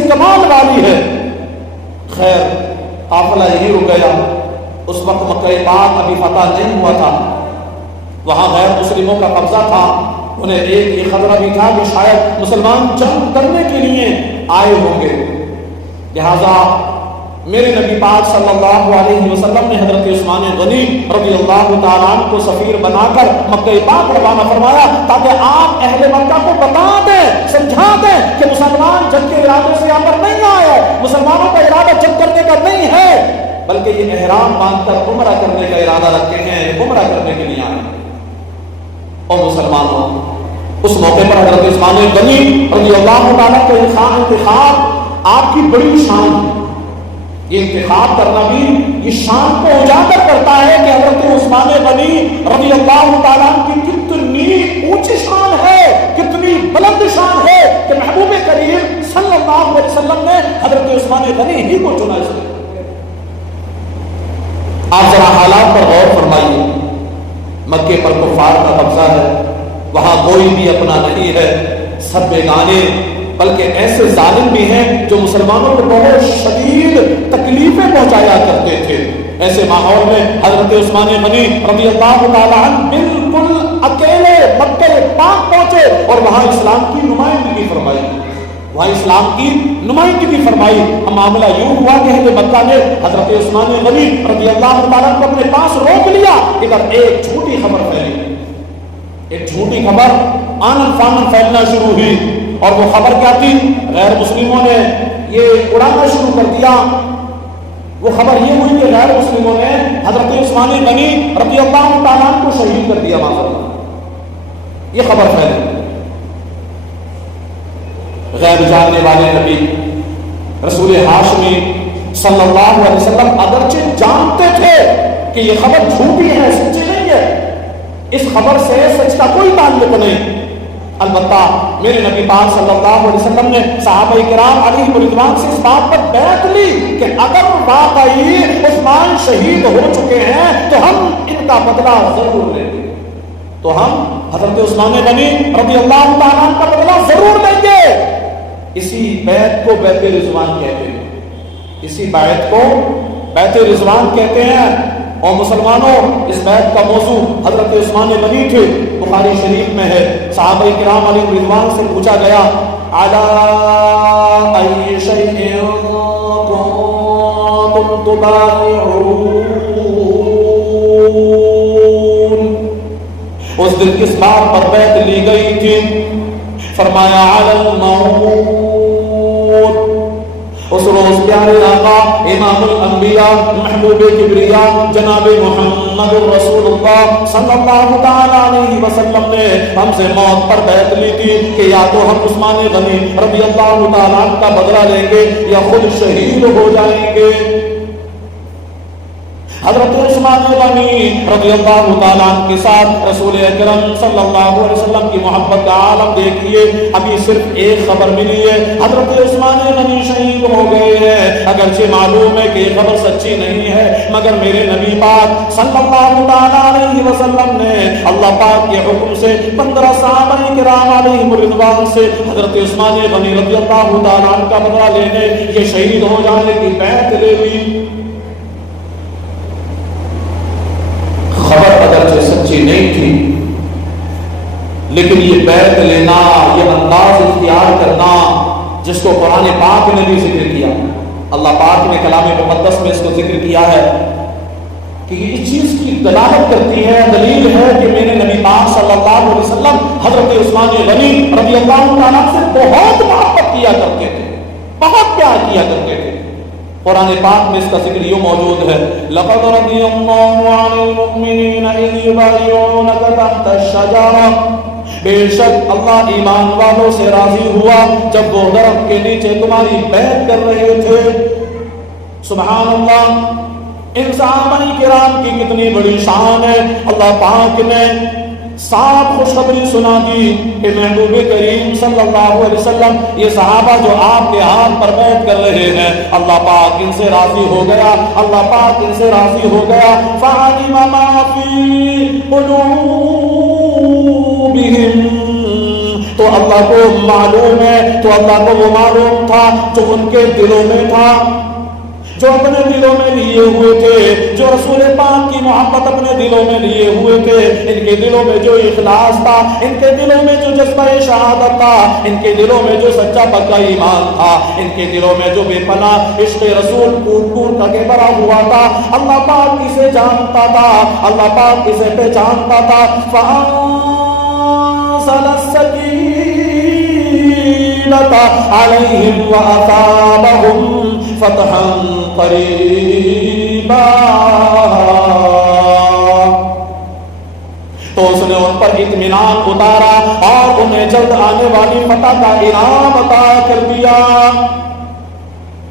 کیسی کمال والی ہے. خیر قافلہ یہی رک گیا. اس وقت مکہ پاک ابھی فتح نہیں ہوا تھا, وہاں غیر مسلموں کا قبضہ تھا. انہیں ایک یہ خطرہ بھی تھا کہ شاید مسلمان جنگ کرنے کے لیے آئے ہوں گے. لہذا میرے نبی پاک صلی اللہ علیہ وسلم نے حضرت عثمان غنی رضی اللہ تعالیٰ عنہ کو سفیر بنا کر مکہ پاک روانہ فرمایا تاکہ آپ اہل مکہ کو بتا دیں, سمجھا دیں کہ مسلمان جنگ کے ارادے سے یہاں پر نہیں آئے, مسلمانوں کا ارادہ جنگ کرنے کا نہیں ہے, بلکہ یہ احرام باندھ کر عمرہ کرنے کا ارادہ رکھتے ہیں, عمرہ کرنے کے لیے آئے. اور مسلمانوں, اس موقع پر حضرت عثمان غنی رضی اللہ تعالیٰ کا انتخاب آپ کی بڑی شان ہے. یہ انتخاب کرنا بھی یہ شان کو اجاگر کرتا ہے کہ حضرت عثمان غنی رضی اللہ تعالیٰ کی کتنی اونچی شان ہے, کتنی بلند شان ہے کہ محبوب کریم صلی اللہ علیہ وسلم نے حضرت عثمان غنی ہی کو چنا. اس لیے آپ ذرا حالات پر غور فرمائیے. مکے پر کفار کا قبضہ ہے, وہاں کوئی بھی اپنا نہیں ہے, سب بیگانے, بلکہ ایسے ظالم بھی ہیں جو مسلمانوں کو بہت شدید تکلیفیں پہنچایا کرتے تھے. ایسے ماحول میں حضرت عثمان غنی رضی اللہ تعالیٰ عنہ بالکل اکیلے مکہ پاک پہنچے اور وہاں اسلام کی نمائندگی فرمائی. وہاں اسلام کی نمائندگی فرمائی. معاملہ یوں ہوا کہ اہل مکہ نے حضرت عثمان غنی رضی اللہ تعالیٰ کو اپنے پاس روک لیا. ادھر ایک جھوٹی خبر پھیلی, ایک جھوٹی خبر آنن فانن پھیلنا شروع ہوئی. اور وہ خبر کیا تھی؟ غیر مسلموں نے یہ اڑانا شروع کر دیا. وہ خبر یہ ہوئی کہ غیر مسلموں نے حضرت عثمان غنی رضی اللہ تعالیٰ کو شہید کر دیا. یہ خبر پھیلی. غیر جاننے والے نبی رسول ہاشمی صلی اللہ علیہ وسلم اگرچہ جانتے تھے کہ یہ خبر جھوٹی ہے, سچی نہیں ہے, اس خبر سے سچ کا کوئی تعلق نہیں. البتہ میرے نبی پاک صلی اللہ علیہ وسلم نے صحابہ کرام علیہ رضوان سے اس بات پر بیعت لی کہ اگر واقعی عثمان شہید ہو چکے ہیں تو ہم ان کا بدلہ ضرور لیں گے. تو ہم حضرت عثمان غنی رضی اللہ تعالیٰ عنہ کا بدلہ ضرور لیں گے. اسی بیعت کو بیعت رضوان کہتے ہیں. اسی بیعت کو بیعت رضوان کہتے ہیں. اور مسلمانوں, اس بیعت کا موضوع حضرت عثمان غنی تھے. بخاری شریف میں ہے, صحابہ کرام علیہ رضوان سے پوچھا گیا علی ای شیء کنتم تبایعون, اس دن کس بات پر بیعت لی گئی تھی؟ فرمایا علی الموت. اس روز پیارے آقا امام الانبیاء محبوب کبریا جناب محمد رسول اللہ صلی اللہ تعالیٰ علیہ وسلم نے ہم سے موت پر بیعت لی تھی کہ یا تو ہم عثمان غنی رضی اللہ تعالیٰ کا بدلہ لیں گے یا خود شہید ہو جائیں گے. حضرت عثمان غنی رضی اللہ تعالیٰ کے ساتھ رسول اکرم صلی اللہ علیہ وسلم کی محبت کا عالم دیکھیے. ابھی صرف ایک خبر ملی ہے, حضرت عثمان غنی شہید ہو گئے ہیں. اگرچہ معلوم ہے کہ یہ خبر سچی نہیں ہے, مگر میرے نبی پاک صلی اللہ تعالیٰ علیہ وسلم نے اللہ پاک کے حکم سے 15 صحابہ کرام علیہم رضوان سے حضرت عثمان غنی رضی اللہ تعالیٰ کا بدلہ لینے, یہ شہید ہو جانے کی بیعت لے لی. خبر اگرچہ سچی نہیں تھی, لیکن یہ بیعت لینا, یہ انداز اختیار کرنا جس کو قرآن پاک نے بھی ذکر کیا, اللہ پاک نے کلام مقدس میں اس کو ذکر کیا ہے کہ یہ اس چیز کی دلالت کرتی ہے, دلیل ہے کہ میرے نبی پاک صلی اللہ علیہ وسلم حضرت عثمان غنی رضی اللہ تعالیٰ سے بہت محبت کیا کرتے تھے, بہت پیار کیا کرتے تھے. قرآن پاک میں اس کا ذکر یوں موجود ہے, لقد رضی اللہ عن المؤمنین اذ یبایعونک تحت الشجرہ, بے شک اللہ ایمان والوں سے راضی ہوا جب وہ درخت کے نیچے تمہاری بیعت کر رہے تھے. سبحان اللہ, ان صحابہ کرام کی کتنی بڑی شان ہے. اللہ پاک نے صاف خوشخبری سنا دی کہ محبوب کریم صلی اللہ علیہ وسلم یہ صحابہ جو آپ کے ہاتھ پر بیعت کر رہے ہیں, اللہ پاک ان سے راضی ہو گیا, اللہ پاک ان سے راضی ہو گیا. فعلم ما فی قلوبہم, تو اللہ کو معلوم ہے، تو اللہ کو وہ معلوم تھا جو ان کے دلوں میں تھا، جو اپنے دلوں میں لیے ہوئے تھے، جو رسول پاک کی محبت اپنے دلوں میں لیے ہوئے تھے، ان کے دلوں میں جو اخلاص تھا، ان کے دلوں میں جو جذبہ شہادت تھا، ان کے دلوں میں جو سچا پکا ایمان تھا، ان کے دلوں میں جو بے پناہ عشق رسول کور کور کا کے بھرا ہوا تھا، اللہ پاک اسے جانتا تھا، اللہ پاک اسے پہچانتا تھا۔ فَأَنزَلَ السَّكِينَةَ عَلَيْهِمْ وَأَثَابَهُمْ فَتْحًا قَرِيبًا، تو اس نے ان پر اطمینان اتارا اور انہیں جلد آنے والی فتح کا انعام عطا کر دیا۔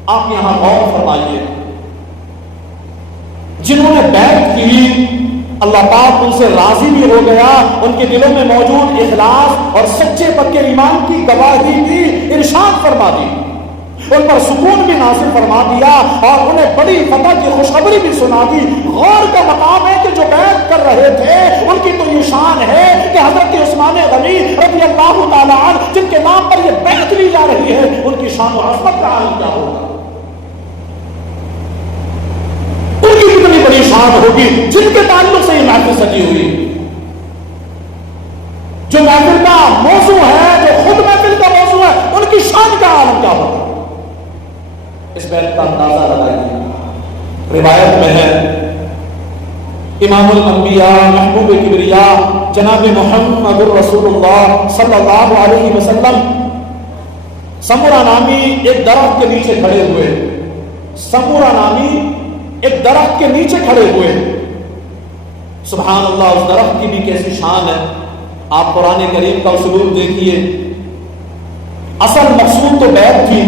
آپ یہاں غور فرمائیے، جنہوں نے بیعت کی اللہ پاک ان سے راضی بھی ہو گیا، ان کے دلوں میں موجود اخلاص اور سچے پکے ایمان کی گواہی بھی ارشاد فرما دی، ان پر سکون بھی نازل فرما دیا اور انہیں بڑی فتح کی خوشخبری بھی سنا دی۔ غور کا مقام ہے کہ جو بیعت کر رہے تھے ان کی تو یہ شان ہے کہ حضرت عثمان غنی رضی اللہ تعالیٰ عنہ جن کے نام پر یہ بیعت لی جا رہی ہے، ان کی شان و عظمت کا عالم کیا ہوگا، ان کی کتنی بڑی شان ہوگی جن کے تعلق سے یہ محفل سجی ہوئی، جو محفل کا موضوع ہے، جو خود محفل کا موضوع ہے، ان کی شان کا عالم کیا ہوگا۔ اس بیعت کا اندازہ لگائیے۔ روایت میں ہے امام الانبیاء محبوب کبریاء جناب محمد رسول اللہ صلی اللہ علیہ وسلم سمورہ نامی ایک درخت کے نیچے کھڑے ہوئے، سمورہ نامی ایک درخت کے نیچے کھڑے ہوئے۔ سبحان اللہ، اس درخت کی بھی کیسی شان ہے، آپ قرآن کریم کا اسلوب دیکھیے۔ اصل مقصود تو بیعت تھی،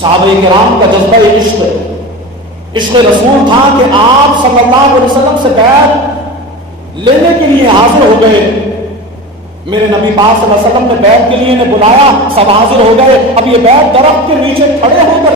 صحابہ کرام کا جذبہ عشق رسول تھا کہ آپ صلی اللہ علیہ وسلم سے بیعت لینے کے لیے حاضر ہو گئے۔ میرے نبی پاک صلی اللہ علیہ وسلم نے بیعت کے لیے انہیں بلایا، سب حاضر ہو گئے۔ اب یہ بیعت درخت کے نیچے کھڑے ہو کر